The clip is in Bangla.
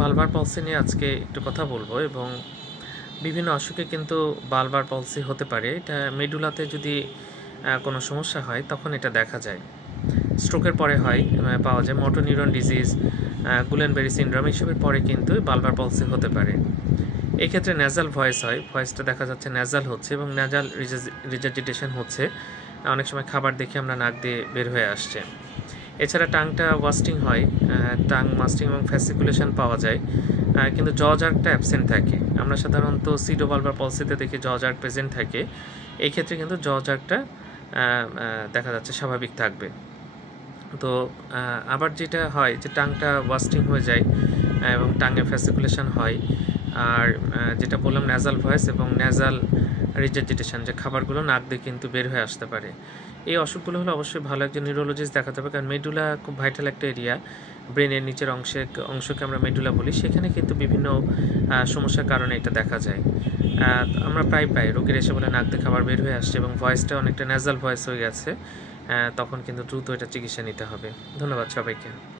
বালবার পলসি নিয়ে আজকে একটু কথা বলবো এবং বিভিন্ন অসুখে কিন্তু বালবার পলসি হতে পারে। এটা মেডুলাতে যদি কোনো সমস্যা হয় তখন এটা দেখা যায়। স্ট্রোকের পরে হয় পাওয়া যায় motor neuron disease, Guillain-Barré syndrome, এইসবের পরে কিন্তু বালবার পলসি হতে পারে। এক্ষেত্রে ন্যাজাল ভয়েস হয়, ভয়েসটা দেখা যাচ্ছে ন্যাজাল হচ্ছে এবং ন্যাজাল রিজার্জিটেশন হচ্ছে। অনেক সময় খাবার দেখে আমরা নাক দিয়ে বের হয়ে আসছে। এছাড়া টাংটা ওয়াস্টিং হয়, টাং মাস্টিং এবং ফ্যাসিকুলেশন পাওয়া যায়, কিন্তু জ জার্কটা অ্যাবসেন্ট থাকে। আমরা সাধারণত সিডোবালবার পলসিতে দেখি জ জার্ক প্রেজেন্ট থাকে। এই ক্ষেত্রে কিন্তু জ জার্কটা দেখা যাচ্ছে স্বাভাবিক থাকবে। তো আবার যেটা হয় যে টাংটা ওয়াস্টিং হয়ে যায় এবং টাঙে ফ্যাসিকুলেশন হয়, আর যেটা বললাম ন্যাজাল ভয়েস এবং ন্যাজাল রিজার্জিটেশন, যে খাবারগুলো নাক দিয়ে কিন্তু বের হয়ে আসতে পারে। এই অসুখগুলো হলে অবশ্যই ভালো একজন নিউরোলজিস্ট দেখাতে হবে, কারণ মেডুলা খুব ভাইটাল একটা এরিয়া। ব্রেনের নিচের অংশকে আমরা মেডুলা বলি, সেখানে কিন্তু বিভিন্ন সমস্যার কারণে এটা দেখা যায়। আমরা প্রায় রোগীর এসে বলে নাক দিয়ে খাবার বের হয়ে আসছে এবং ভয়েসটা অনেকটা ন্যাজাল ভয়েস হয়ে গেছে, তখন কিন্তু দ্রুত এটা চিকিৎসা নিতে হবে। ধন্যবাদ সবাইকে।